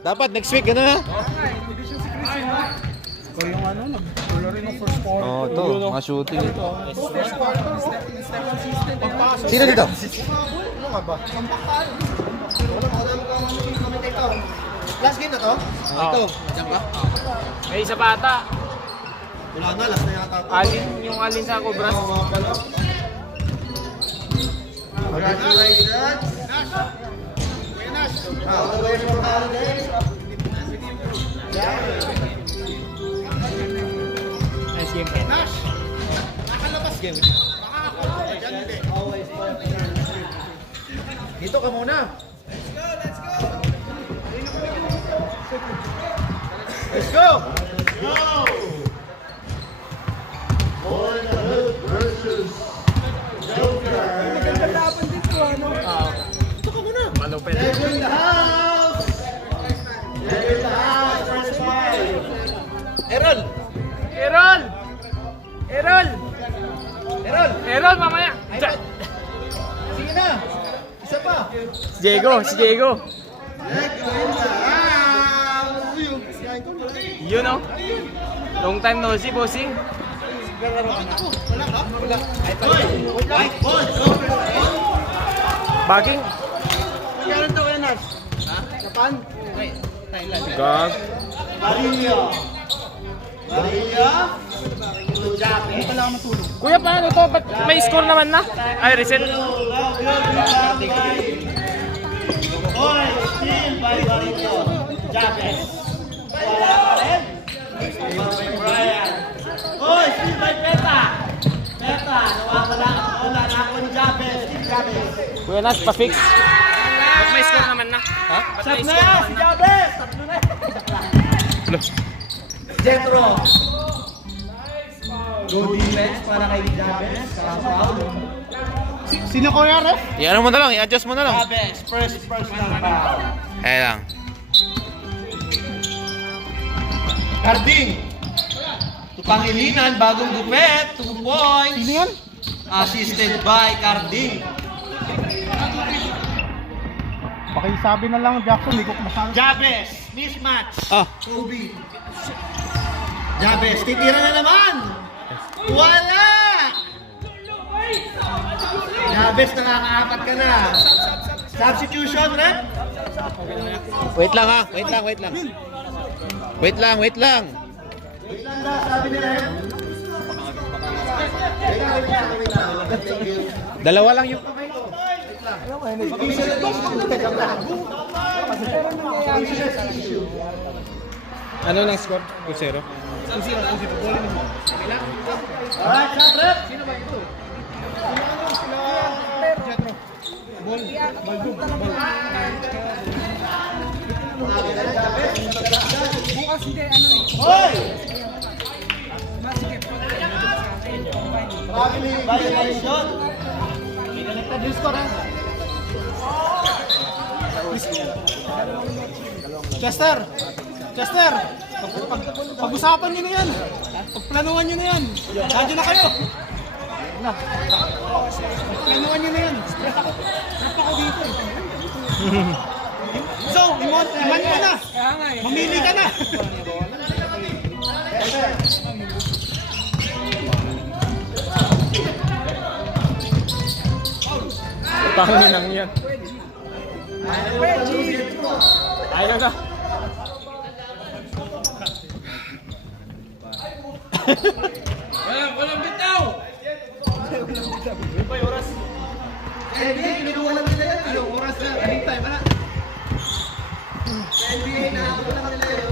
Dapat next week, ano ha? Ikaw yung ano, nag-wala rin ng first quarter. Oo, ito. Mga shooting ito. First quarter, Sino dito? ano nga ba? Last game na to? Ito. Diyan ka? May isa pa ata. Wala na, last na yata to. Alin sa Cobras. Congratulations! All the way from holidays. Nice game, Ken. Dito ka muna. Let's go! Dito ka muna. Malupit. In the house! In the house! First five! Errol! Errol! Errol! Errol! Errol, mamaya! Sige na! Isa pa! Si Diego, si Diego. In the house! Yun oh. Long time no see, bossing. Wala ka? Wala. Ay, ball! Baging. Kailan to kaya, Nas? Japan? Thailand. Gag. Maria! Maria! Jackie! Hindi pala ako matulog. Kuya, paano to? Ba't may score naman na? Ay, reset. Boy, steal by Barito. Jackie! Wala pa rin? Brian! Boy, steal by Peta! Peta! Nawawala na ako ni Jabez. Steal Jabez. Kuya Nas, pa-fix. Ba't may score naman na? Ha? Ba't Sat may na score yan! naman Si na? Jabez! Tatlo na Jetro! Good defense para kay Jabez. Kalapaw. Sino ko yan, ref? I-ano mo na lang, i-adjust mo na lang. Jabez, first down foul. Ayan lang. Carding! Pangilinan, bagong gupet, 2 points. Sino yan? Assisted by Carding. Pakisabi na lang, Jackson, hindi ko masabi. Jabez, mismatch. Ah. Kobe. Jabez, titira na naman. Wala! Jabez, nakakaapat ka na. Substitution, rep? Wait lang ha, wait lang, wait lang. Wait lang, wait lang. Wait lang daw, sabi ni rep. Dalawa lang yung... Ano lang score? 2-0? Alright, shot, rep. Bukas hindi, ano eh. Hoy! Masikip. Violation. Connected yung score, ha? Chester! Chester! Pag-usapan nyo na yan. Pagplanuhan nyo na yan. Radyo na kayo. Pagplanuhan nyo na yan. Rap ako dito eh. So, iman ka na. Mamili ka na. Pangin lang yan. Ayaw na. Walang bitaw! NBA, kinuha lang nila yan. Anong oras na? Anytime, ano? NBA, nakakuha lang nila yun.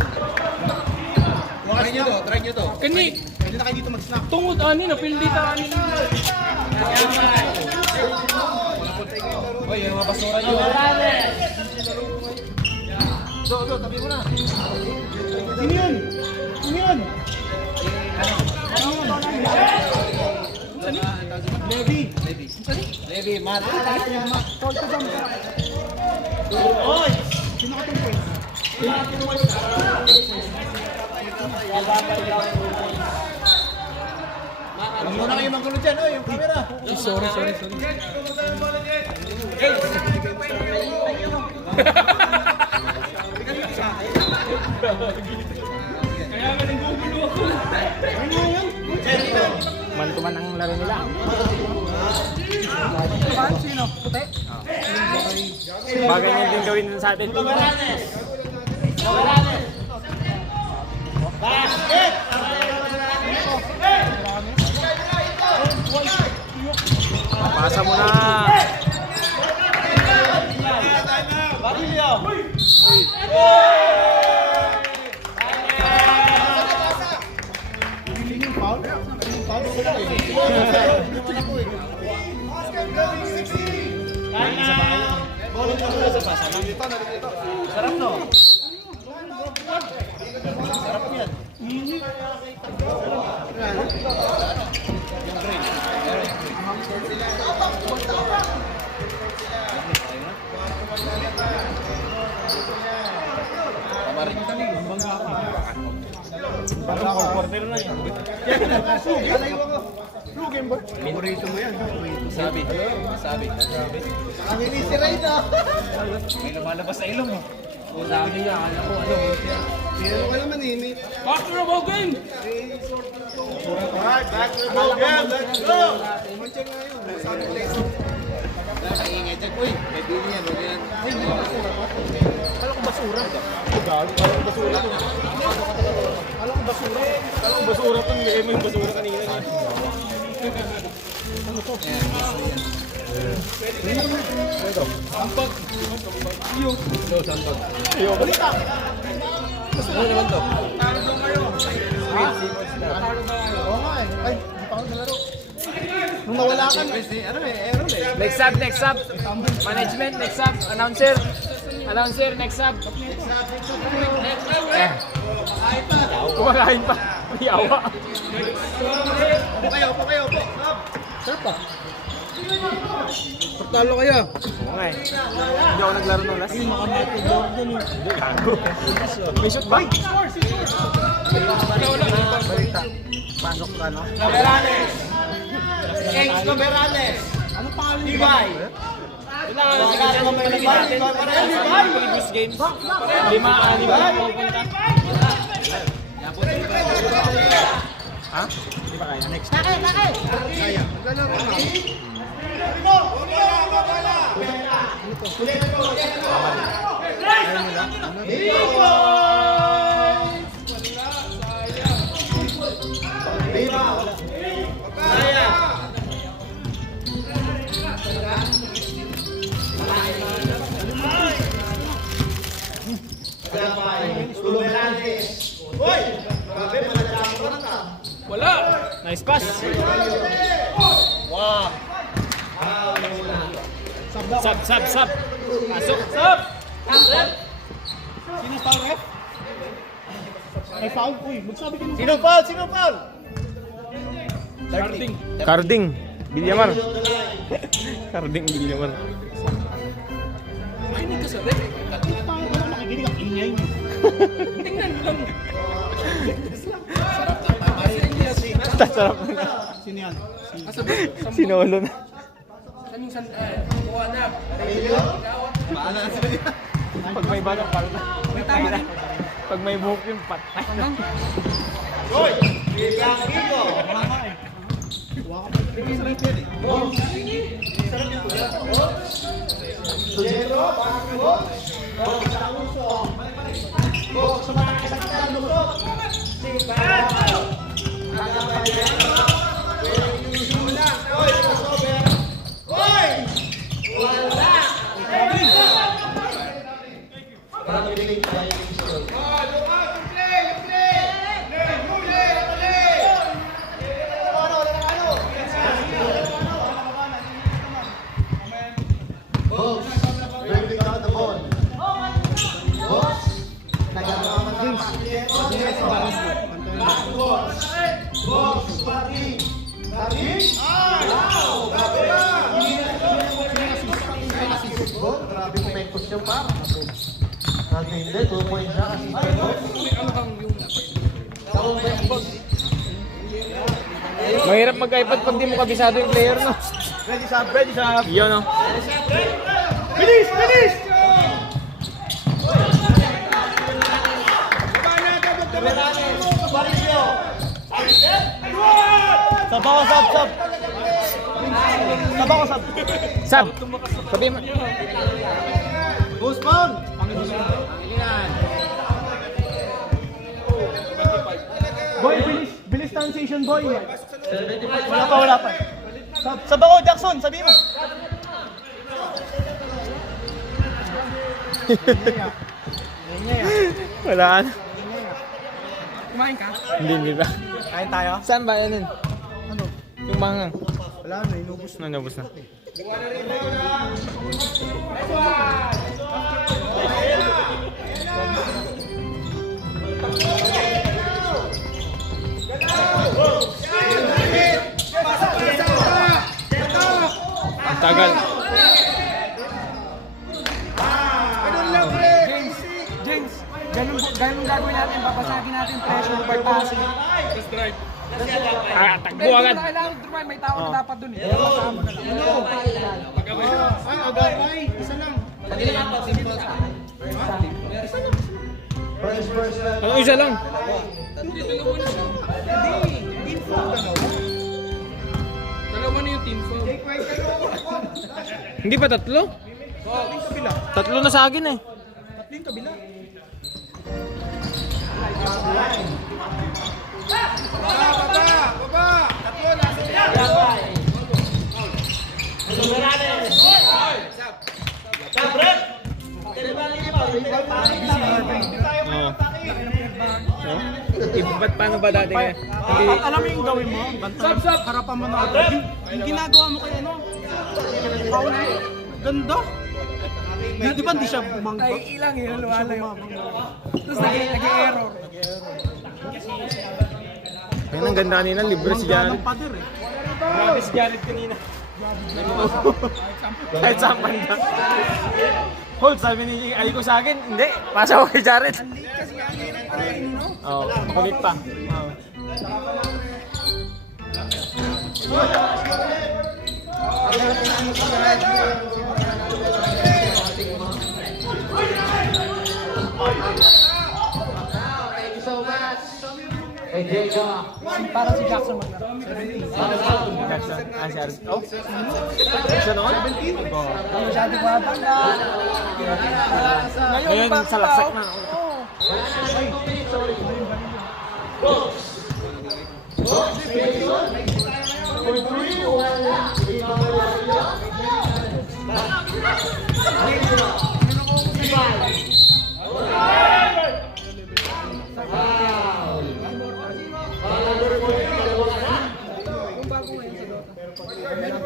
Try nyo to. Kani, Pwede na kayo dito mag-snap. tungod ani na pildita ani. Oy, yung mga basura nyo. Do, tabi mo na. Sino yun? Sino yun? Levi. Levi, Matt. Tawag ka dyan. Oy! Sino ka itong points? Huwag muna kayo manggulo dyan, oy, yung camera. Sorry. Man-to-man ang laro nila. Sino? Puti? Bagay niya din gawin sa atin. Soberanes! Soberanes! Basket! Pasa mo na. Barilio! Foul? Foul? Sarap no? Paborito mo yan. Sabi. Ang inisira ito. May lumalabas sa ilong mo. Sabi niya, alam ko, ano. Pero ka naman ini. Back to the ball game! Alright, back to the ball game. Let's go! Mancha nga yun. Sabi ko lang. Nakaingay dyan. Uy, may bili yan. Huwag yan. Kala ko basura. Kala ko basura. Kala ko basura. Kala ko basura to. Hindi mo yung basura kanina niya. Ano to? Sampag. Iyo. Sampag. Iyo. Balita. Ano naman to? Oo nga eh. Ay, di pa ako nalaro. Nung nawala ka na. Ano eh? Next up. Management, next up. Announcer, next up. Kumakain pa. May awa. Upo kayo. Sir pa. Pagtalo kayo. Okay. Hindi ako naglaro ng last. Hindi, gago. May shoot ba? Balita. Pasok ka, no? Soberanes! Ex Soberanes! Ano pangalan niyo? Levi! Kailangan mo may Levi! Previous games. 5-6 na pupunta. Ha? Hindi ba kaya? Next. Kaya. Maglalaro na. Wala! Nice pass! Wow! Sub! Pasok! Sub! Sino foul ref? May foul? Uy, magsabi ka nung Sino foul? Carding. Bilyamar. Carding, Bilyamar. tayo ka na nakikinig ang ingay mo. Sarap. Sino yan? Sinolo na. Pag may balong palta. Pag may buhok yung patay. Hoy! Biglang Kiko! Grabe kumentos siya pa. Sabi hindi, 2 points siya kasi Mahirap mag-iPad pag di mo kabisado yung player, no? Ready sub. Yun, no? Finish! Beranes, Baricio. Sunset. Sab ako, sab. Sab ako, sab. Sab! Sabi mo. Postpone! Boy, bilis transition, boy. Wala pa. Sab ako, Jackson, sabi mo. Wala ka na. Kumain ka? Hindi ba? Kain tayo? Saan ba yan? Ano? Yung mangang. Wala na, inubos na. Nabos na. Ang tagal. James, ganun gagawin natin, papasagin natin pressure by passing. Takbo agad. Hindi na kailangan drive, may tao na dapat dun eh. Kasama na lang. Ay, agapay, isa lang. First. Ano isa lang? Dalawa na yung team so. Hindi pa tatlo? Tatlo na sa akin eh. Tatlong kabila. Ba't paano ba dati ka? At alam mo yung gawin mo? Bantayan, harapan mo na agad. Yung ginagawa mo kay ano? Paul, ganda. Di ba hindi siya bumangga? Ay, ilang yun, luwala yun. Tapos nag-error. Ayun ang ganda kanina, libre si Janet. Pader eh. Grabe si Janet kanina. Kahit saan banda. Hold, sabi ni Aiko sa akin, hindi, pasa ko kay Jared. Oo, kulit pa. Oo. Thank you so much! Hey, Jacob! Para si Jackson maglaro. Jackson, si Jared. Oh? Siya noon? Masyado bata na. Ngayon, salaksak na.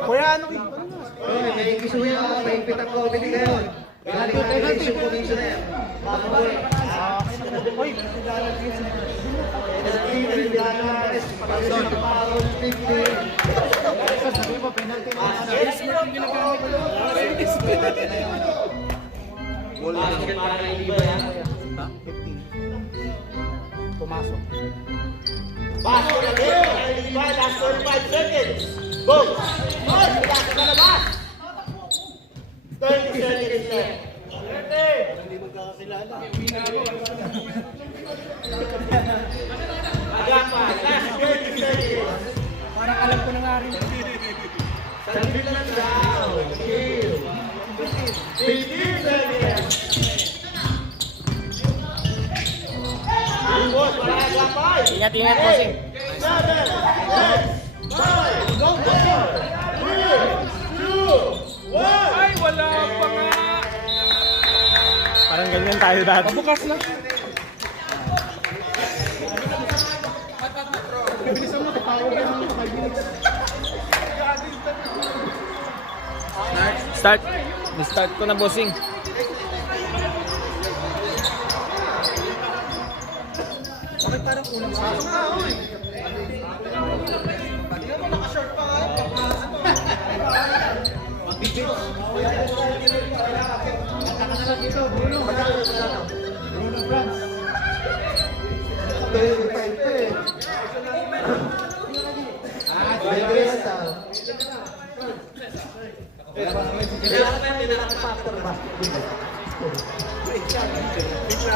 Kuya, ano yun? May gusto niya, may impit ang comedy ngayon. Galing ng relation commissioner. Uy, pumasok. Pasok na din. Last 45 seconds. Go! Hoy! Last na labas! 30 seconds left. Agapan, last 30 seconds. Parang alam ko na nga rin. Sandali lang daw. 15 seconds. Boss, wala agapay. Ingat, bossing. 7, 6, 5, 4, 3, 2, 1. Ay, wala pa nga. Parang ganyan tayo dati. Pabukas na. Start. Start ko na, bossing. Bakit parang kulang sa akin?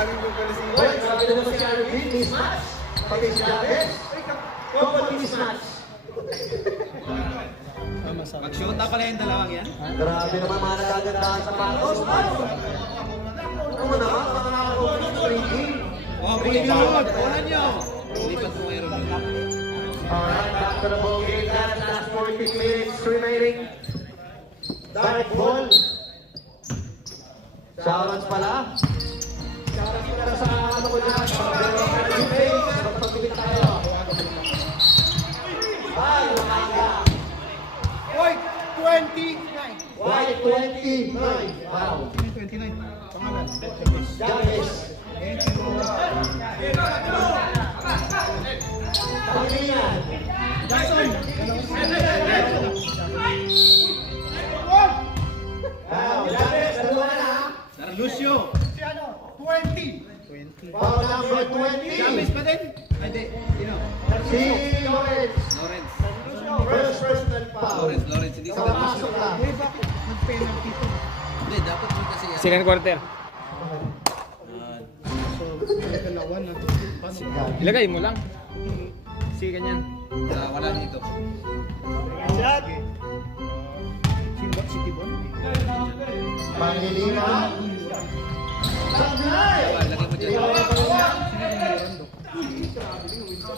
Hoy, grabe naman si Arvin, mismatch. Pati si Jabez. Couple mismatch. Mag-shoot na pala yung dalawang yan. Grabe naman mga nagagandahan sa patos. Ano naman, mga nakaka-open ng 3D. Oh, bigyan nyo. Ulan nyo. Lipat mo kayo rin. Alright, back to the ball game. Last 14 minutes remaining. Direct ball. Challenge pala. Challenge pala sa ano ko dyan. Magpagpipit tayo. Ay, makaka. White 29. White 29. Wow. 29. Pangalan. Jabez. Pangilinan. Jackson. Wow, Jabez. Dalawa na. Lucio. Si ano? 20. Foul number 20. James pa din? Ay, di. Sino? Si Lawrence. Lawrence. First personal foul. Lawrence, hindi Sa pasok lang. Eh, bakit nag-penalty to? Hindi, dapat mo kasi yan. Second quarter. So, may dalawa na. Paano? Ilagay mo lang. Sige, ganyan. Wala dito. Sino ba? City Ball? Pangilinan. Sablay. Lagay mo dyan.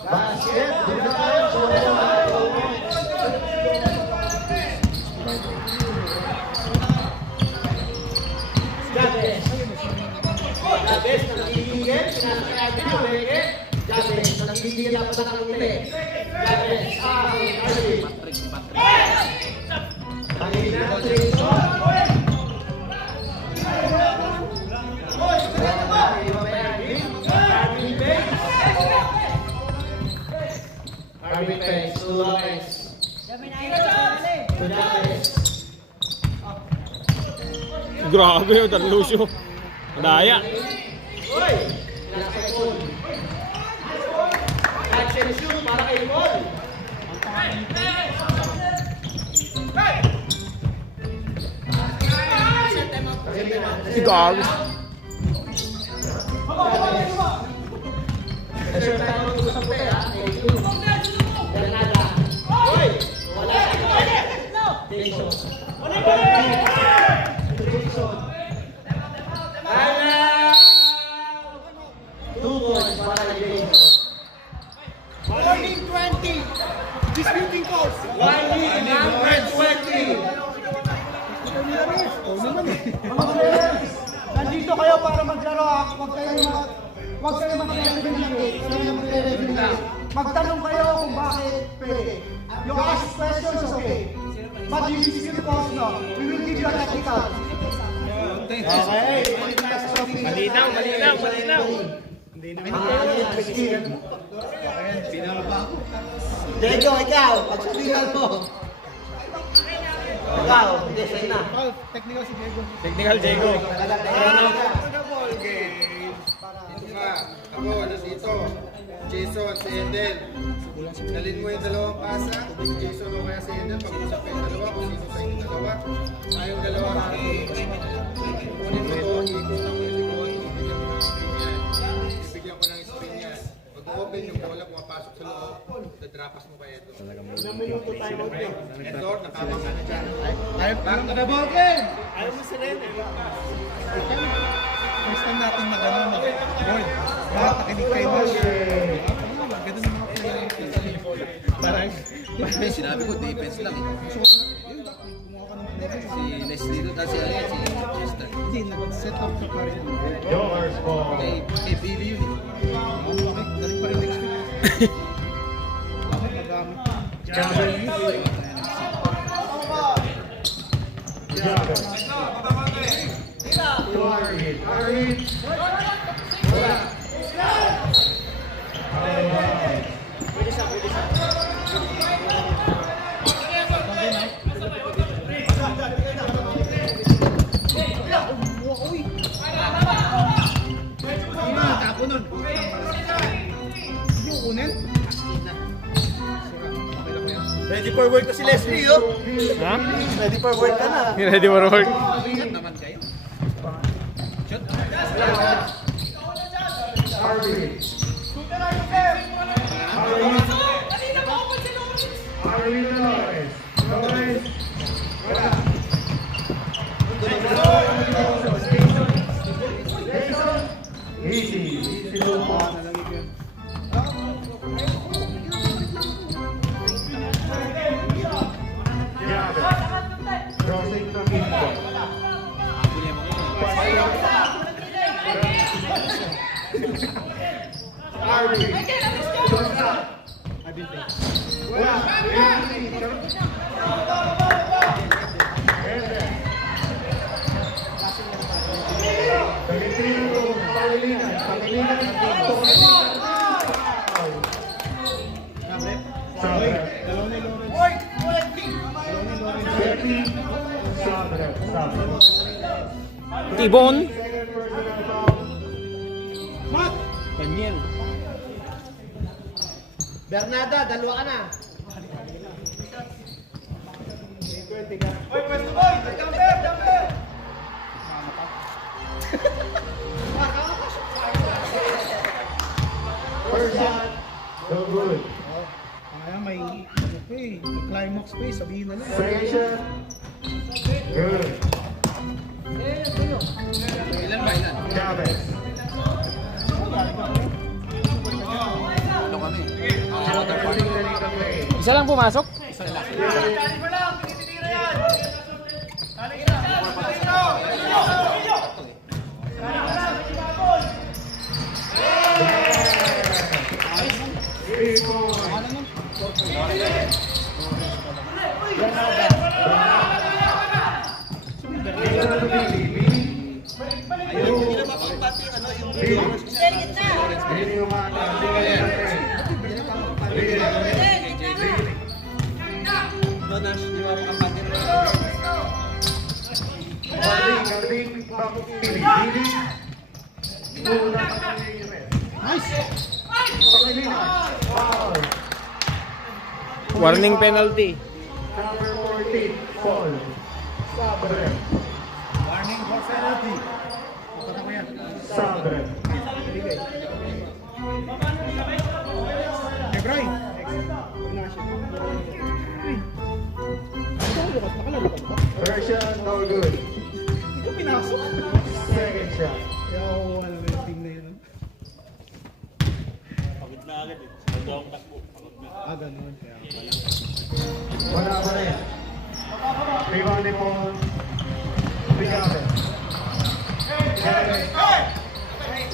Basket. Dito tayo. Jabez. Jabez na nagigigil. Sinasabi na Wege. Jabez na nagigigil dapat sa kanila. Jabez. Arvin. Pangilinan. Trinson. Arvin Pence, to Lawrence. To Jabez. Grabe yun, Dan Lucio. Madaya. Uy! Nasa Paul. Catch and shoot para kay Paul. Si Gago. Kasi tayo mag-usap pa ha. Granada. Uy! Wala. Jason. Jason. Two points para kay Jason. Warning 20. Disputing calls. Warning number 20. Mga players, nandito kayo para maglaro ha. Huwag kayo mag-referee ng gate. Magtanong kayo kung bakit pwede. You ask questions, okay. But you still pause no. We will give you a technical. Okay. Malinaw, malinaw, malinaw. Diego, ikaw, pagsabihan mo. Ikaw, hindi, sa'yo na. Technical si Diego. Technical, Diego. Ako, dito. Jason, si Endel. Dalhin mo yung dalawang pasa. Si Jason o kaya si Endel. Pag-usap yung dalawa kung sino sa yung dalawa. Tayong dalawa. Kunin mo to. Ikot lang mo yung likod. Bibigyan ko ng screen yan. Pag open yung bola, pumapasok sa loob. Dadrapas mo pa ito. Endor, nakabang ka na dyan. Back to the ball game! Ayaw mo sila yun First time natin mag-board. Bakit nakinig kayo ba? Ganun yung mga players. Parang, Defense, sinabi ko defense lang eh. Si Leslie doon kasi ano yan, si Chester. Hindi, nag-set up ka pa rin. Yours po. Kay Billy yun eh. Bakit? Galing pa rin next week. Bakit nagamit? Tapo nun. Hindi ko kunin. Ready for work na si Leslie, oh. ha? Ready for work ka na. Ready for work. Ingat naman kayo. Shot. Arvin. Arvin Dolores. Dolores. Wala. Jason. Easy. Easy to pass. Crossing the midfield. Arvin. Tibon. Daniel. Bernada, dalawa ka na. First shot, no good. Kaya may ano pa eh, climax pa eh, sabihin na lang. Second shot, good. Ilan ba ilan? Chavez. Ano kami? Chavez in the play. Isa lang pumasok. Warning penalty. Number 14, Paul. Sabre. Warning for penalty. Pagkata ko yan. Sabre. Eh, Bray. First shot, no good. Ito pinasok. Second shot. Kaya wala na yung team na yun. Pagod na agad eh. Pagod akong takbo. Pagod na. Ah, ganun. Kaya wala. Wala pa rin. Rebounded po. Brigade.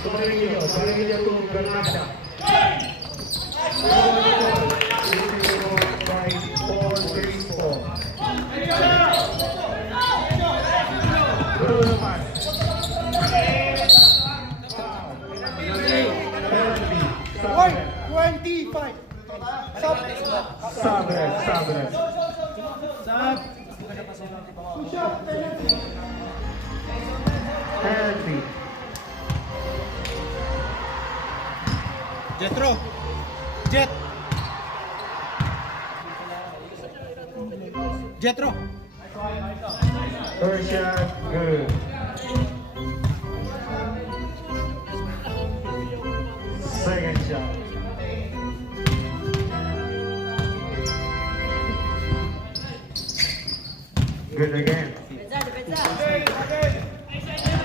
Tumarillo. Tumarillo to Granada. By Paul Crispo. Good naman. Penalty. 25. Sabre. Sabre. Penalty. Jetro. Jet. Jetro. First shot, good. Second shot. Good again.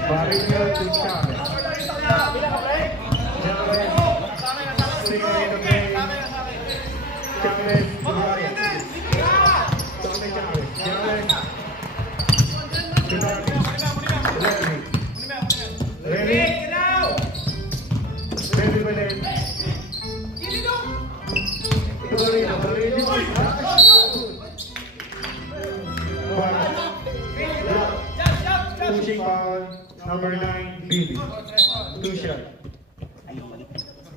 Barillo to Chavez. Chavez. Single in the play. Chavez to Ryan. Tommy Chavez. Chavez. To Darby. Ready. Ready for them. Pushing foul, number 9, Billy. Two shot.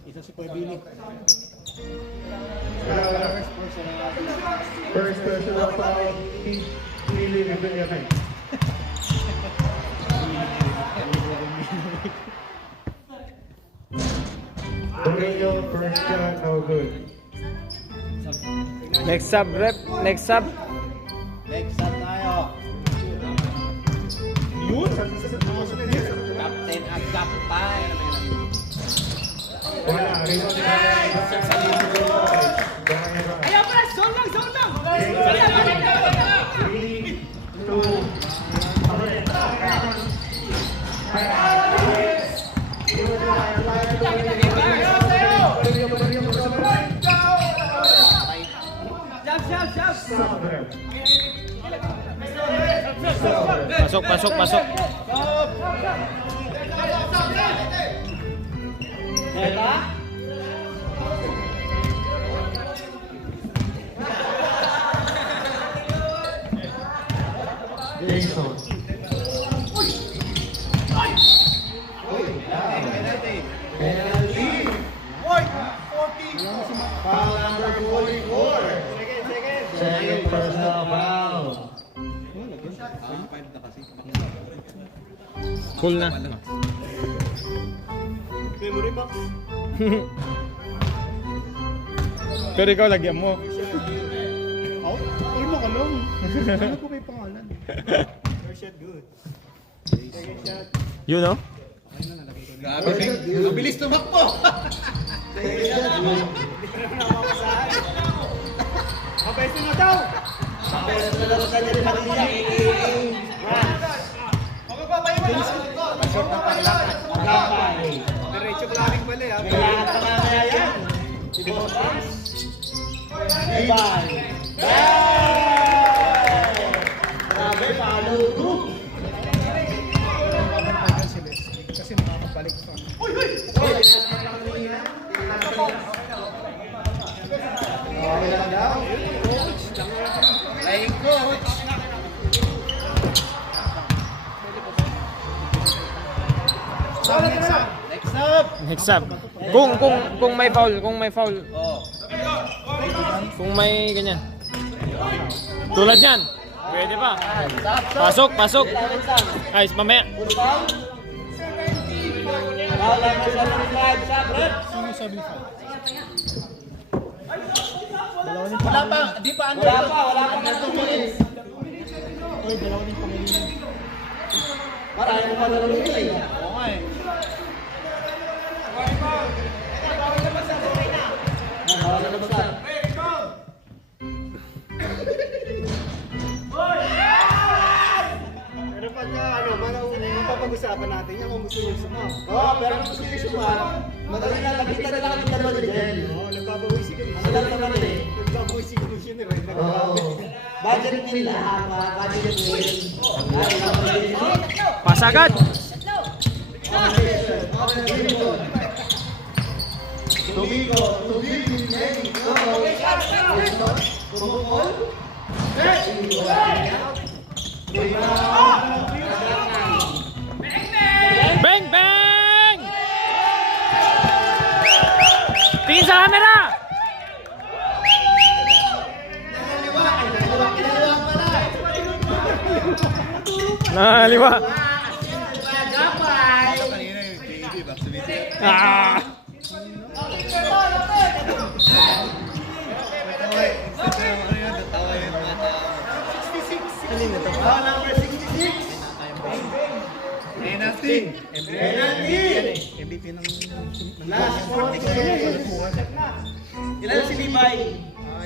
Isa si Kuya Billy. First personal foul, Billy Villanueva. Murillo, first shot, no good. Next sub rep. Next sub. Next shot tayo. Captain at Captain. Ayan, press! Zone lang! Zone lang! Pasok, pasok, pasok. Beta. Jason. Penalty. Foul number 44. Second personal foul. Cool na. Memory box. Pero ikaw lagyan mo. Oh, all mo ka lang. Ano ko may pangalan? First shot good. Second shot. You know? Mabilis tumakbo. Mabeso na daw! Mabeso na daw sa dyan kanina. Agapay. Diretso planning pala ha. Kailangan pa mamaya yan. Si Botas. Ibay. Grabe, follow through. Kasi nakakabalik sa... Okay lang daw. Playing coach. Next up. Next up. Kung may foul. Oh. Kung may ganyan. Tulad yan. Pwede pa. Pasok. Ay, mamaya. Wala pa. Di pa under. Wala pa na 2 minutes. Marami pa na minutes eh. Oo nga eh. Wala na basta. Pero pagka mapapag-usapan natin yan kung gusto nyo sumama. Oo, pero kung gusto nyo suma, madali na lapitan na lang kami dalawa ni Jen. Oo, nagbabawi si Chris. Ano lang naman eh. Nagbabawi si Crucian eh. Budget nila, budget nila. Pasagad. Tumigo, Lenny, Pumukol. Bang, bang! Tingin sa camera! Naliwa. Ah! Number 66. Penalty. MVP ng... Last 40 seconds. Ilan si Libay?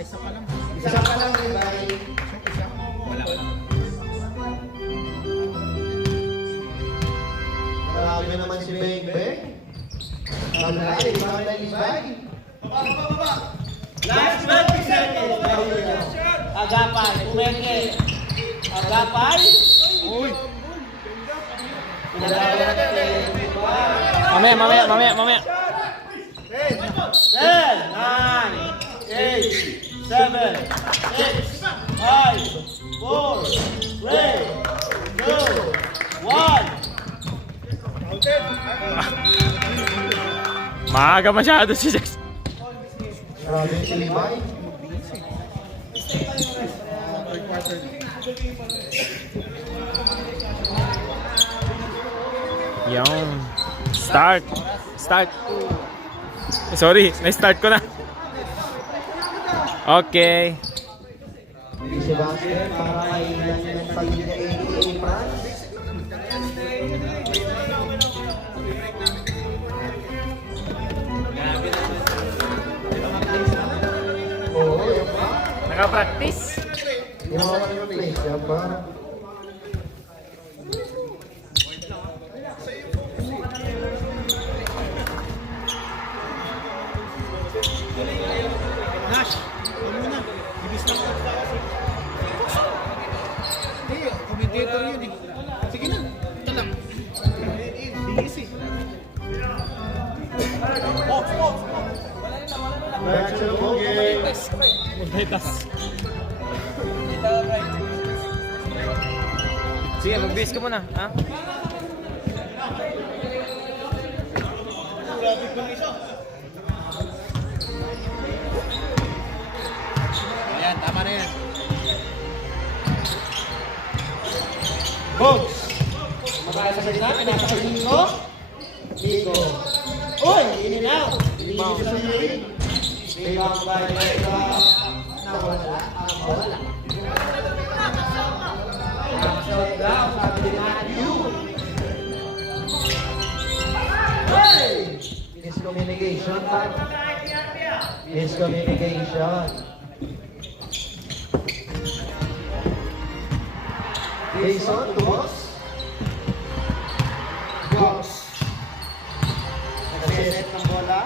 Isa pa lang. Isa pa lang, Libay. Marami naman si Beng Beng. Malaki, Libay. Last 20 seconds. Agapay, umeke. Agapay. Uy! Mamaya. 10, 9, 8, 7, 6, 5, 4, 3, 2, 1. Maaga masyado si Jax. Grabe si Libay. Yung start. Sorry, na-start ko na. Okay. Si Sebastian para kay ng pamilya ATA France. Grabe naman Naka-practice. Ginawa ko yung place, ba? Nash, huwag mo na. Ibis lang ka. Hindi, commentator yun eh. Sige na, ito lang. Easy. Back to the ball game. Magbetas. Sige, mag-base ka muna. Ha? Ayan, tama na yan. Bogs. Magkaya sa gitna, pinasa sa Nico. Nico. Uy, in and out. Rebound sa Yuri. Rebound by Nico. Nawala. Wala. Shot down, sabi din natin yun. Hey! Miscommunication, man. Miscommunication. Jason, to box. Box. Nag-set ng bola.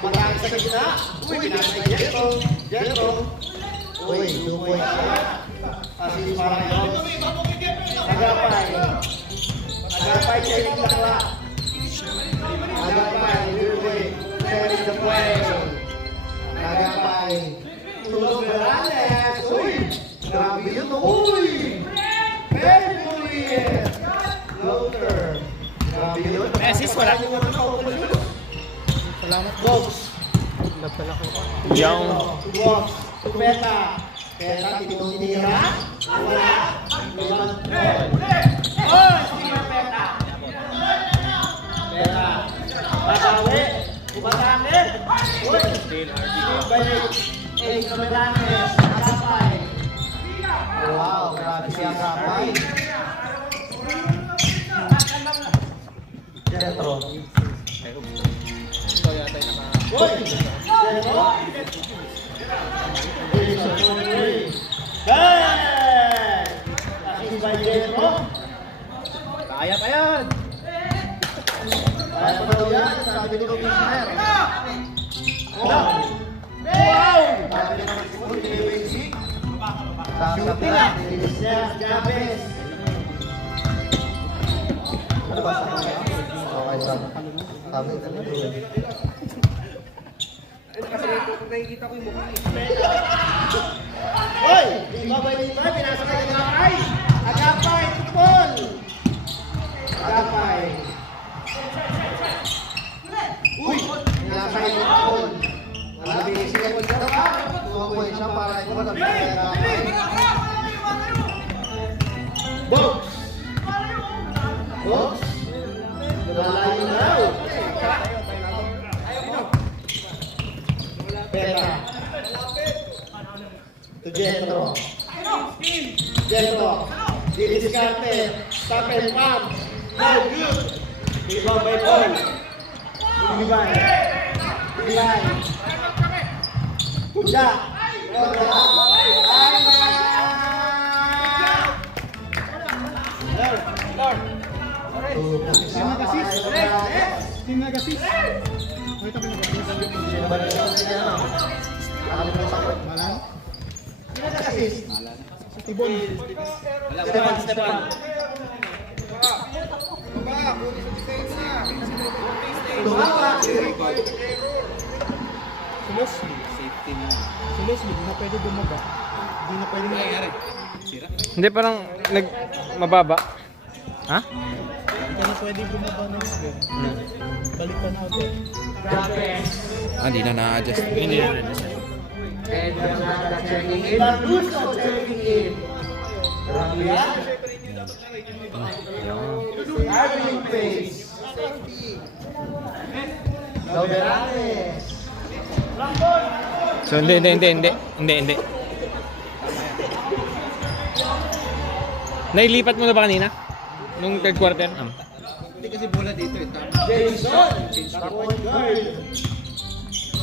Kumatake sa gitna. Uy, pinasa kay Jetro. Jetro. Uy, 2 points. Assist para kay Box. Agapay. Agapay, checking the clock. Agapay, Uruguay. Sharing the play. Agapay. Tulog Verales. Uy! Grabe yun. Uy! Very good. Floater. Grabe yun. May assist, wala. Salamat, Box. Yung... Box. Peta. Peta, tinitira. Wala. Oh, Steven Peta. Peta. Babawi. Bumatake. Uy. Balik. Eric Camerones. Agapay. Wow, grabe siya Agapay. Jetro. Uy. Jetro. Hey! Assist by Jetro. Kaya pa yan. Kaya pa daw yan, sabi ni Commissioner. Wow! Wow! Sabi ni Commissioner. Shooting lang. Yes, Gabes. Ano ba sa kanya? Okay, sabi. Sabi na doon. Hoy! Ikaw ba yung iba? Pinasa ka ng Agapay! Agapay! Tutol! Agapay! Uy! Pinasa yung Tutol. Malabing sila yung dalawa. 2 points siya para ito na Box! Box! Malayo na raw! Pera! To Jetro! Jetro! Didiskarte! Stop and pump! No good! Rebound by Paul! Ibigay! Ibigay! Kuda! Team nag-assist. Team nag-assist. Wait, kami nag-assist. Malan? Si Tibon. Stefan! Baba, kunin sa depensa. Tumama! Si Leslie. Si Leslie, di na pwede bumaba. Di na pwede nangyari. Hindi, parang mababa. Ha? Di na pwede bumaba next game. Balik pa natin. Hindi na na-adjust. Hindi na rin. And Granada checking in. Barduso checking in! Rabia! Arvin Pace! Loveranes! So, hindi. Nailipat mo na ba kanina? Nung third quarter? Hindi kasi bola dito eh. Jason! The point guard!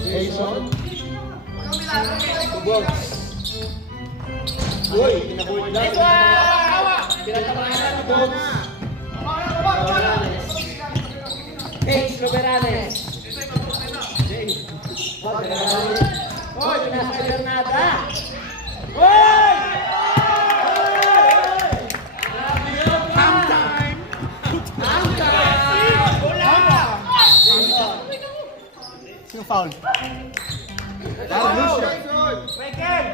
Jason! Box! Uy, pinaboard lang. Pinatamaan na box. James Luberanes. Hoy, nasa Bernada. Hoy! Sino foul?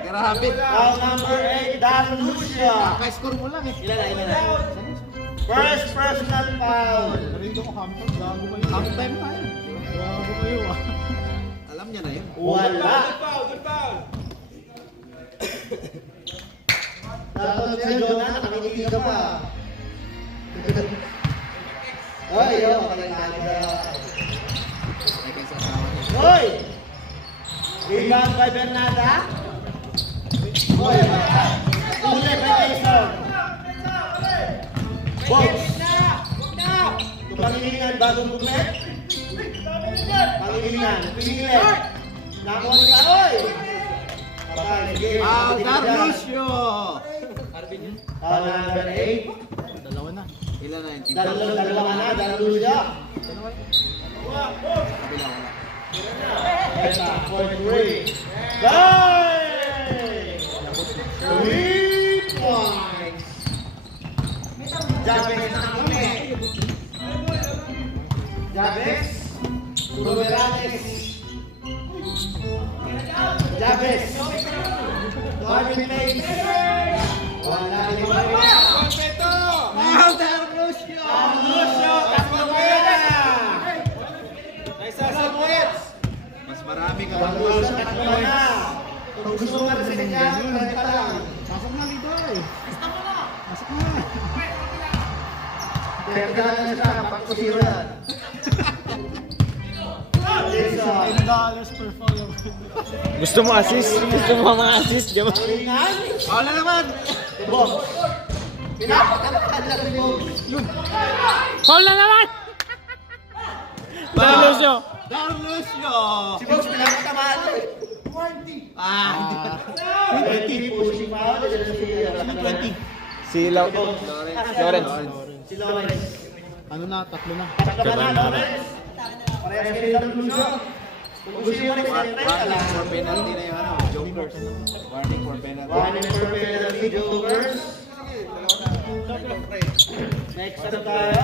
Grabe. Foul number 8, Darren Lucia. Ka-score mo lang eh. Ilan na. First personal foul. Narinig ako halftime. Gago kayo. Halftime na yun. Gago kayo ah. Alam niya na yun. Wala. Dapat si Jonah, nakikinig ka pa. Hoy, yo, makikinig ka. Ay, kaysa asawa niya. Hoy! Rebound by Bernada. Hoy! Uli by Jason. Box. Pangilingan bagong buklet. Pangilingan. Pingilit. Nakuha nila, hoy! Patay, sige. Carlucio! Foul number 8. Dalawa na. Ilan na yung team? Dalawa ka na, dalawa siya. Kabila wala. Esa, for 3. Guys! 3 points. Jabez na kami. Jabez. Ruberanes. Jabez. Marvin Mays. Wala rin mo rin. Carlucio! Lucio Capoeira. Samuels. Mas marami ka. Lucio Capoeira. Kung gusto mo rin sa kanya, pwede pa lang. Pasok na dito eh. Pasok na. Kaya kailangan na siya, pang-kusiro yan. Jason. $10 per foul. Gusto mo assist? Gusto mo mga assist? Diba? Ringan. Foul na naman! Box. Pinapatamaan lang ni Box. Foul na naman! Carlucio! Carlucio! Si Box pinapatamaan lang. Hindi pa. 20 pushing foul. 20. Si Lawrence. Si Lawrence. Ano na? Tatlo na. Tatlo na, Lawrence. Parehas kayo ng Lucio. Kung gusto mo rin sa ka lang. For penalty na yung ano, Jokers. Warning for penalty. Warning for penalty, Jokers. Next na tayo.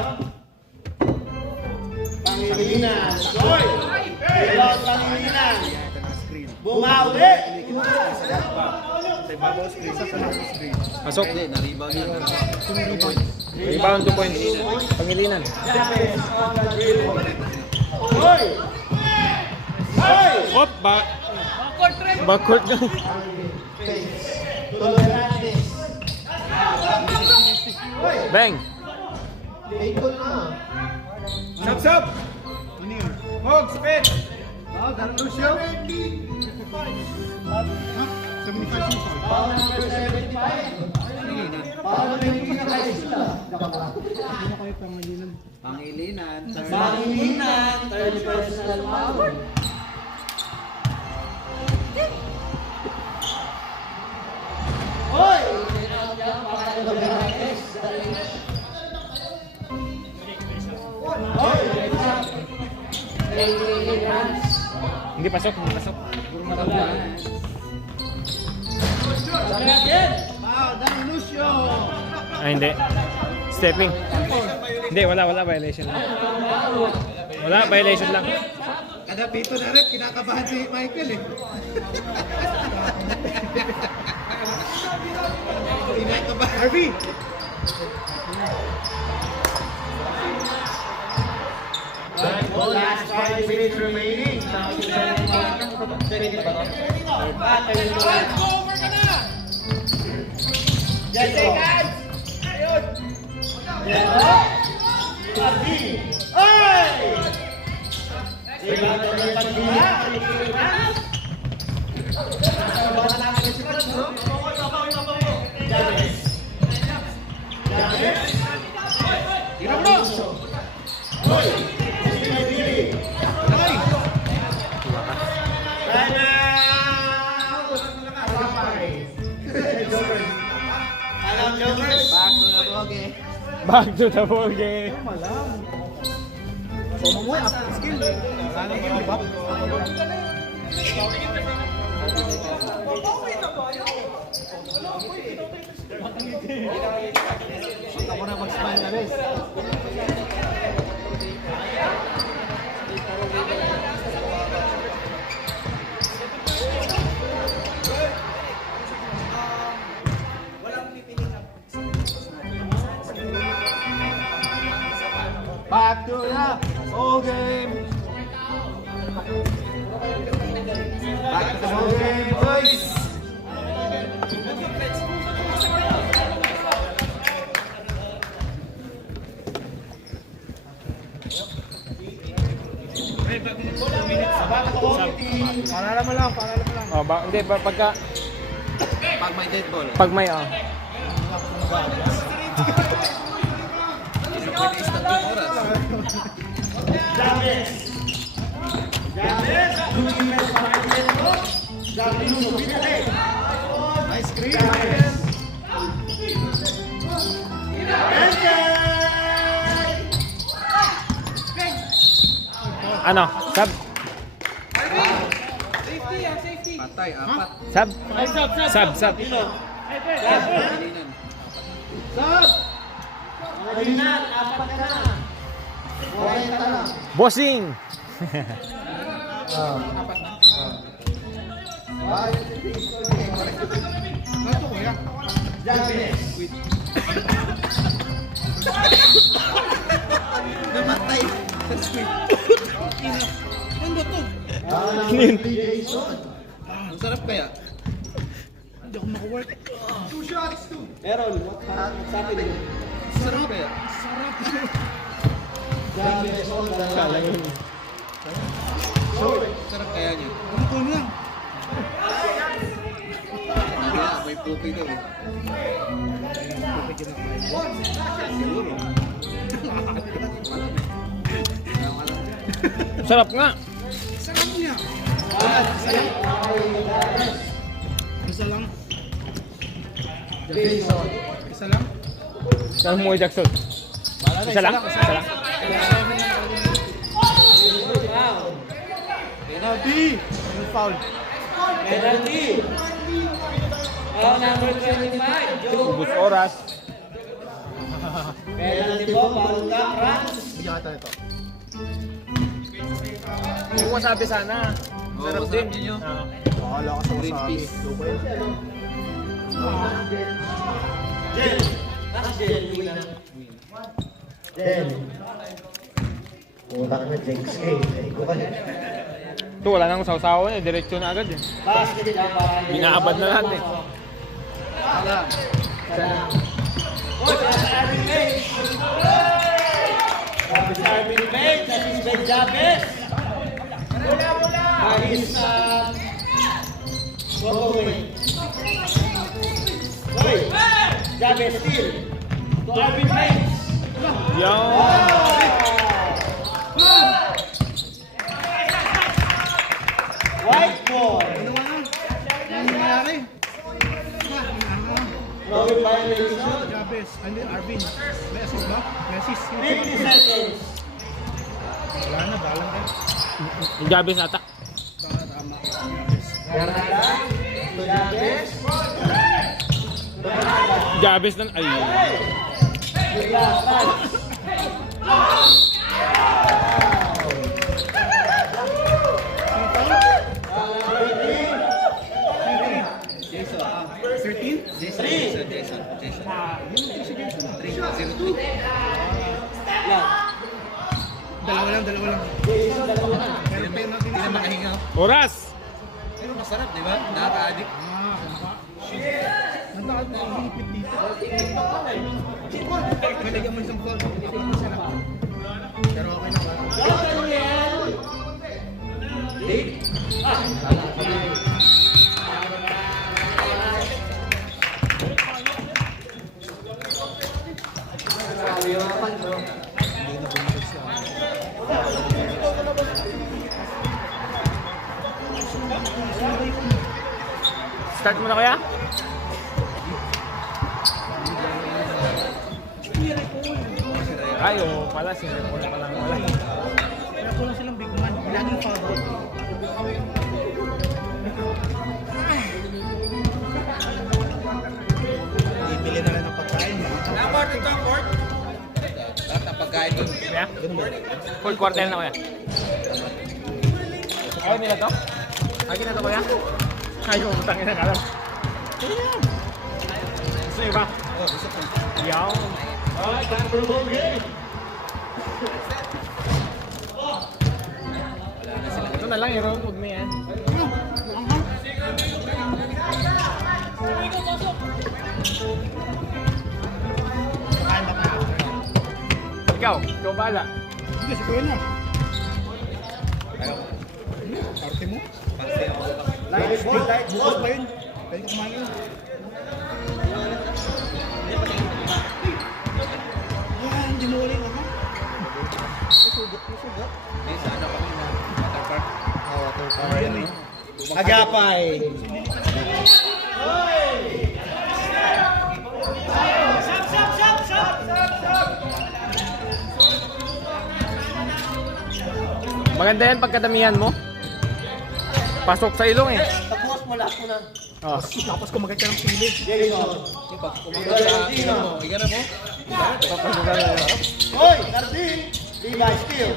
Pangilinan. Hoy! Rebound Pangilinan. Bumawi! Pasok. Hindi, na-rebound yan. Rebound 2 points. Pangilinan. Hoy! Hoy! Op! Backcourt ka. Toleranes. Bang! Sap! Ano yun? Hog, spin! Carlucio? Ha? 75 season. Foul number 75. Foul number 75 sila. Ano kayo pangilinan? Pangilinan. Pangilinan. Third personal foul. Hoy! Hindi pasok, hindi pasok. Carlucio! Ah, hindi. Stepping. Hindi, wala violation lang. Wala, violation lang. Kada pito na rin, kinakabahan si Michael eh. Kinakabahan. Harvey! Last 5 minutes remaining. Back to the ball game. So, mo after skill. Sana yun, di ba? Ako na mag-smile na rin. Back to the ball game. Back to the ball game, boys. Paalala mo lang. Oh, hindi pagka Pag may dead ball. pag may oh. Nice screen. Ano? Sub? Patay, apat. Sub? Sub, sub. Bossing! Namatay. Ang sarap kaya. Hindi ako makawork. Meron. Sabi din. Sarap kaya. Sarap kaya niya. Ano ko lang? May pupi daw eh. Siguro. Sarap nga. Sarap niya. Isa lang. Isa lang. Saan mo Jackson? Isa lang? Isa lang? Penalty! Ano foul? Penalty! Oh, number 25, Joe. Ubus oras. Penalty po, foul ka, Franz. Bigyan kita ito. Hindi ko sabi sana. Oo, masarap din yun. Bahala ka sa Green wasabi. peas. Loko yan. That's Jel, win na. Then, utak na Jinx eh. Ko ka na. Ito, wala nang sausawan eh. Diretso na agad eh. Basket lang para Binaabad na lahat eh. Oh, that's Arvin Bates. That's Arvin Bates. That is Ben Jabez. That is, Wait. Jabez still. To Arvin Bates. White ball. Ano nangyari? Throwing violation. Jabez. Ano yun? Arvin. May assist ba? May assist. 50 seconds. Wala na. Balang ka. Jabez ata. Tama. Granada. To Jabez. Jabez na. Ay. Bigla, Franz. Jason. 13? Jason. Dalawa lang. Pero penalty Hindi na makahinga. Oras! Pero masarap, di ba? Nakaka-addict. Nandaan na ang hipit dito. Nalagyan mo isang foul. Apat na sila. Pero okay na ba? Start mo na kaya? Hindi rin cool. Ay, oo pala. Sinipon pa lang wala. Kaya kulang silang big man. Laging foul out. Bibili na lang ng pagkain. Lahat ng pagkain doon. Kaya? Full quarter na kuya. Ayaw nila to? Lagi na to kuya? Ayaw, utangin na kalam. Gusto nyo ba? Oh, gusto ko. Yaw. Alright, time for a ball game. Ito na lang, i-round huwag mo yan. Pagkain ba tayo? Ikaw bahala. Hindi, si Kuya na. Ayaw. Parte mo? Pansin ako. Bukas pa yun. Pwede kumain yun. Yan, hindi mo ulit ako. May sa ano kami na water park. Water park. Yan eh. Agapay. Maganda yan pagkadamihan mo. Pasok sa ilong eh. Tapos mo lahat mo na. Oh. Tapos kumagat ka ng pili. Pag kumagal sa ino mo, igana mo. Hoy, Cardin! Levi, still.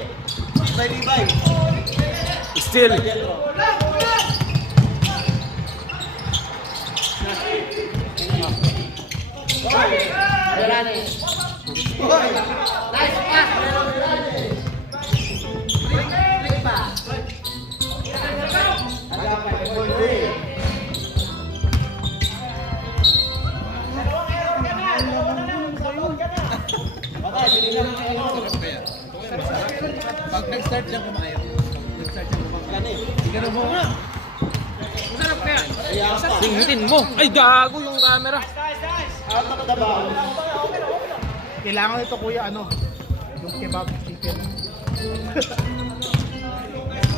By Levi. Still. Hoy, Veranes. Hoy, nice pass, Veranes. Bring pass. Agapay, boy, bring. Okay, binigyan ng kayo. Sarap kaya. Pag nag-start dyan kumain. Nag-start dyan kumain. Igana mo. Masarap kaya. Ayan pa. Singitin mo. Ay, gago yung camera. Out of the bounds. Kailangan ito kuya ano? Yung kebab chicken.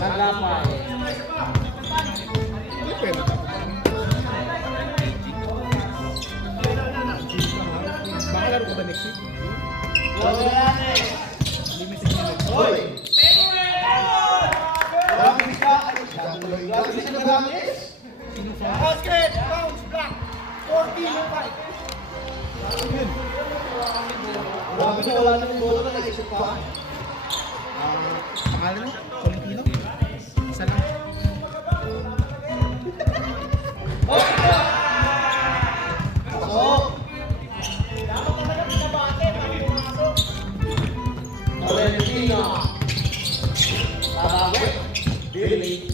Agapay. Hindi pwede ito. Baka laro ko ba next week? Veranes. Limited minutes. Hoy! Grabe ka! Grabe ka na Veranes? Basket! Bounce block! 40 yung fight! Grabe ka, wala naman bola na nag-isip pa. Pangalan mo? Tolentino? Isa lang. Pasok! Valentino! Tabago! Billy!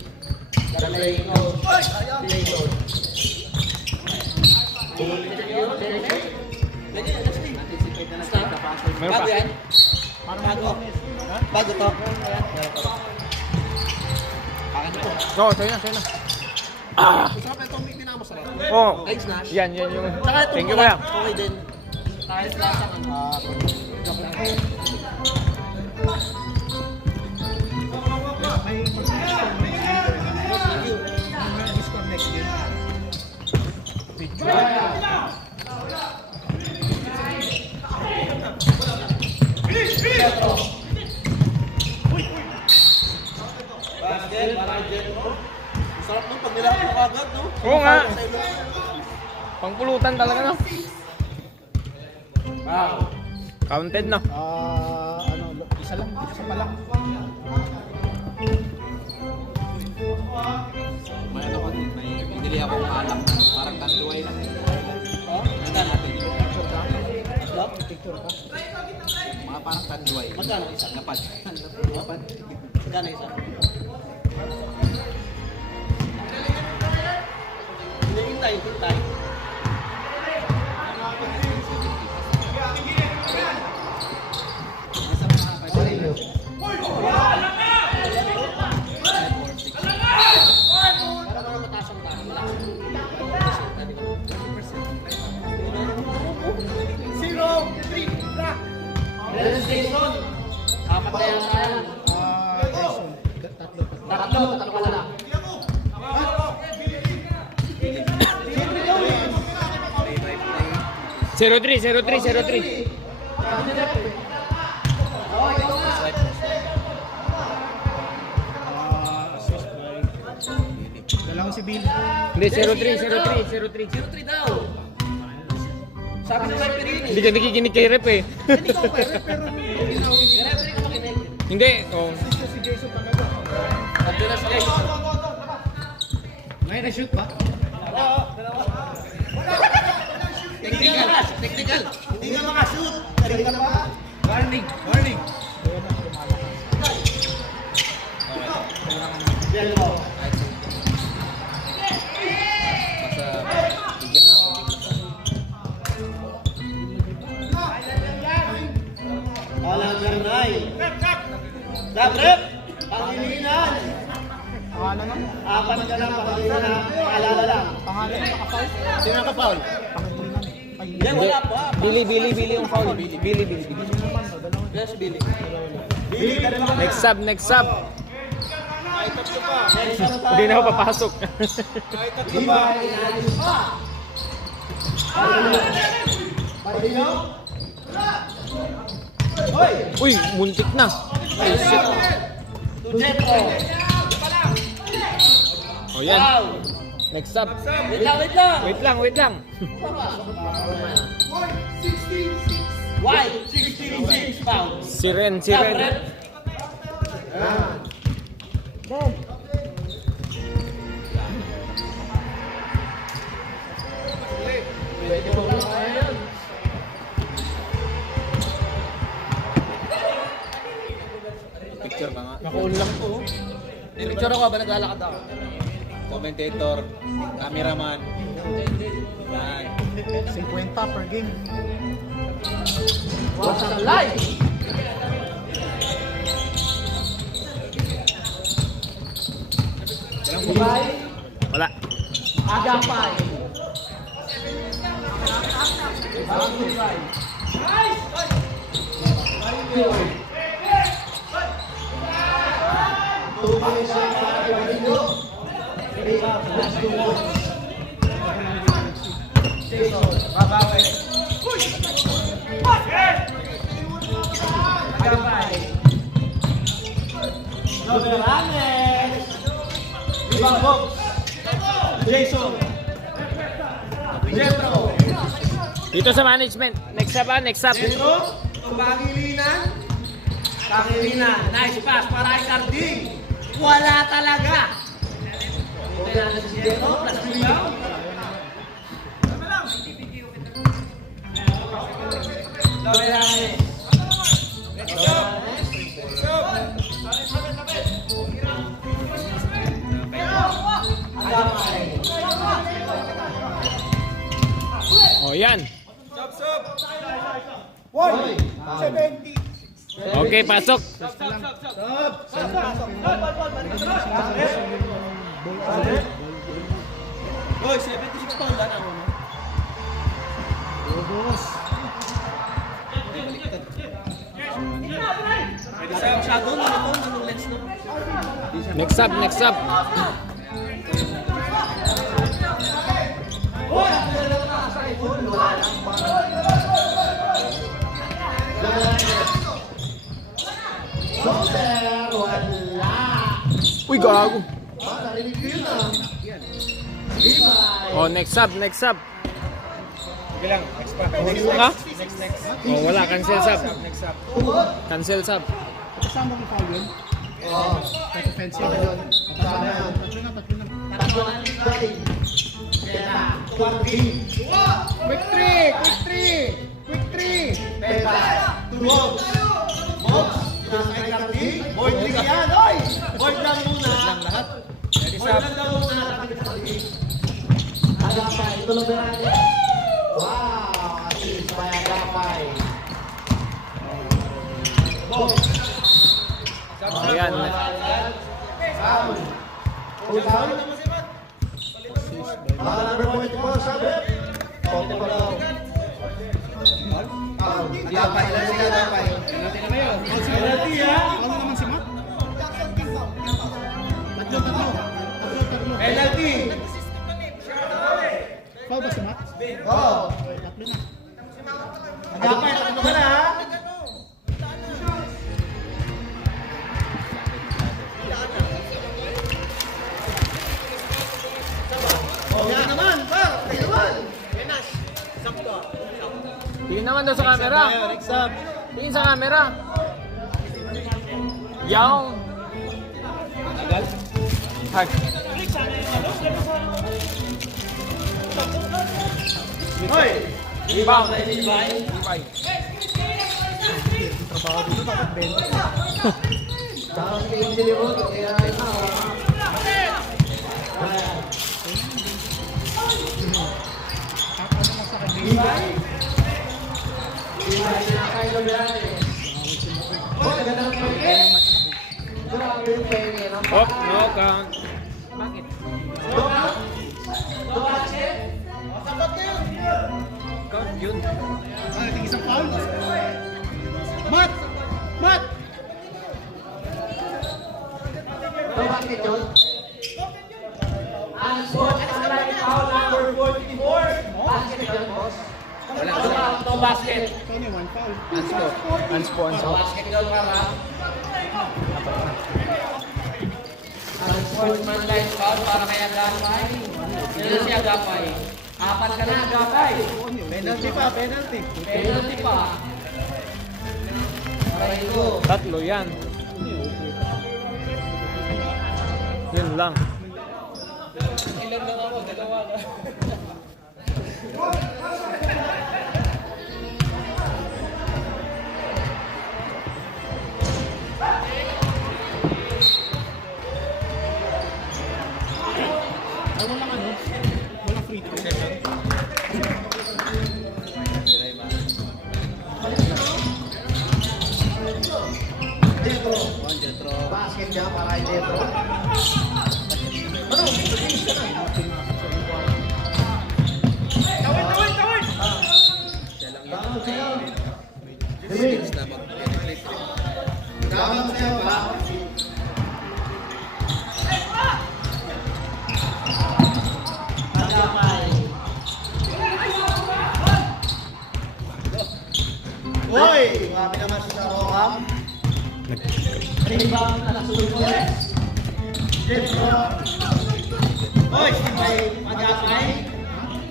Galeno! Galeno! Meron pa. Bago to. Oo, sa'yo na. Ah! Masarap ito, may pinakamasarap. Oo. Ice Nash. Yan yung... Saka ito Thank you kuya. Okay din. Kahit lasa ka. May mag-score next game. May mag-score next game. Basket, para Jetro. Masarap nung pag nilapit mo agad, no? Oo nga. Sa ilong. Pangpulutan talaga no. Wow. Counted no. Isa lang. Isa pa lang. May ano ko din. May pinili akong alak na parang tanduay lang. Oh, magkano natin? Picture ka. Mga parang tanduay. Magkano isa? Lapad. Lapad. Magkano isa? Hintay. Nasa mga 5. Para mga mataas ang bahay. Zero, three, black. Lennon Jason. Apat na yan tayo. Jason. Tatlo. Tatlo ka lang. 03. naman si Bill. Hindi, 03 daw. Sabi ng referee. Hindi ka nakikinig kay Rep eh. Hindi ko kay Rep, pero Hindi, oh. si Jason talaga. May na-shoot ba? Technical. Hindi ka makashoot. Galing ka pa. Warning. Yellow. Walang Bernay. Dabrep. Pangilinan. Pangalan ng Apat ka lang pangilinan. Paalala lang. pangalan ng naka-foul. Sino naka-foul? Ay, Hindi, wala pa. Billy yung foul. Billy. Yes, Billy. Billy ka naman. Next sub. Next ano tayo? Hindi na ako papasok. Diba? Inaayos pa. Marino? Hoy! Uy, muntik na. Ay, shit. Tujetro. Oh, yan. Foul. Next sub. Wait lang. Wait lang. White, 66 pounds. Siren. Dabrep. Picture ka nga. Naka-on lang to. Picture ako ba naglalakad ako? Commentator, cameraman. Yan. 50 per game. What's up, live? Dubai, Wala. Agapay. Dubai. Ibang box. Jason. Jetro. Dito sa management. Next sub. Jetro. Pangilinan. Nice pass para Icardi. Wala talaga. Punta natin si Jetro. Plus rebound. Doberane. Oh, yan. 170. Okay, pasok. Hoy, 76 pound na ako. Pwede sa'yo shadow na ito, anong lens no? Next sub. Hoy, ang ganda na sa iPhone, wala lang pa. Uy, gago. Oh, next sub. Sige lang, next pa. Ha? Next. Oh, wala. Cancel sub. Next up. Cancel sub. Kasama mo foul yun? Oo. Kahit offensive. Kasama yun. Tatlo na. Quick three. Box. Nasa Icardi. Boyd Lee yan, oy! Boyd lang muna. Boyd lang daw muna. Agapay, tulog na natin. Wow! Assist by Agapay. Box. Oh, yan. Foul. Baka number 44, sabi. 44 daw. Agapay, lang si Agapay. Penalty ha? Foul na naman si Matt. Tatlo. Penalty. Foul ba si Matt? Oo. Tatlo na. Agapay, takbo ka na ha? naman daw sa camera. Next up. Tingin sa camera. Yaw. Hag. Hoy! Rebound. Tapos yung sinibot, kaya na. Oh, no count. Bakit? Count yun. Isang foul. Mat! Mat! No basket. Kaya one foul. Anspo. Basket daw para. Ang sportsmanlike foul para kay Agapay. Yan si Agapay. 4 ka na, Agapay. Penalty pa, penalty. Penalty pa. Aray ko. Tatlo yan. Yun lang. Ilan lang ako, 2 lang. Ay, walang ano? Walang free throw. Basket niya para kay Detro. Tawag siya ba? Hoy! Grabe naman siya sa Rocam. Rebound na nasusunod. Hoy! May Agapay.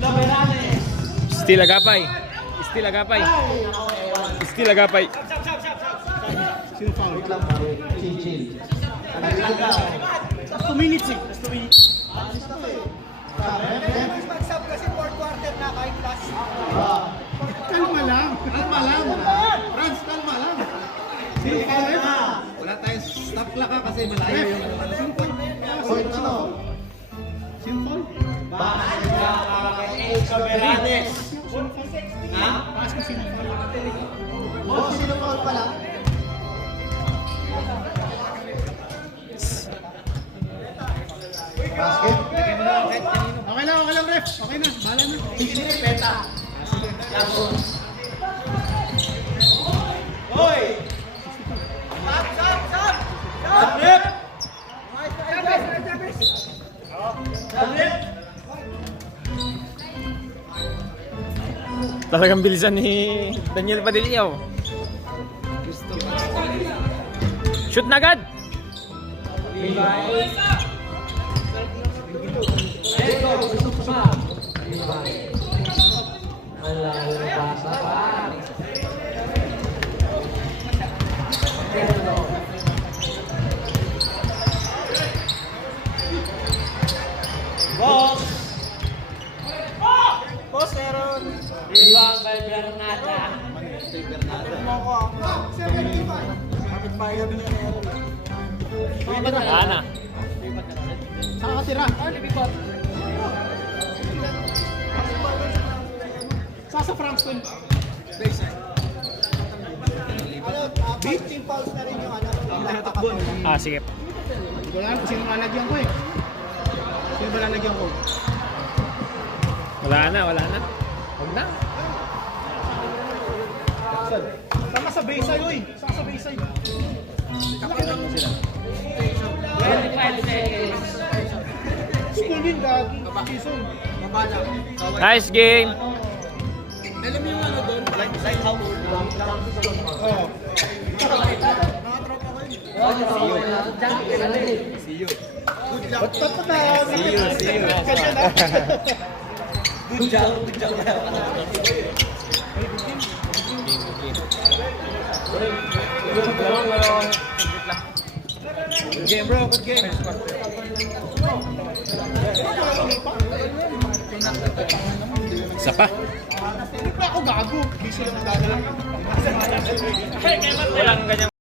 Loberanes. Still agapay. Still agapay. Still agapay. Sino foul? Chill. 2 minutes eh. Just 2 minutes. Kalma lang. Kalma lang. Franz, kalma lang. Sino foul? Wala tayong stop clock ha kasi malayo yung Sino foul? Point na to. Sino foul? Basket na para kay Ace Loberanes. Ha? Pass ko sino foul? Oh, sino foul pala? Basket? Okay lang, ref. Okay na, bahala na. Peta. Hoy! Sablip! Sablip! Talagang bilisan ni Daniel Padilla. Shoot na agad. Boss! Boss, meron. Rebound by Bernada. Kapit bayan niya meron. Ana. Saan ka tira? Sa Frankston. Beat team fouls na rin yung ano. Ah, sige. Hindi ko alam kung sino lalagyan ko eh. Sino ba lalagyan ko? Wala na. Huwag na. Sama sa bayside, oy. Sama sa bayside. 25 seconds. School din, gagi. Season. Mabala. Nice game. Alam mo yung ano doon? Like how old? Oo. Ba't na? See you. Kasi na. Good job. Good game, bro. Good game. Isa pa. Hindi pa ako gago. Busy lang gagalaw. Walang ganyan.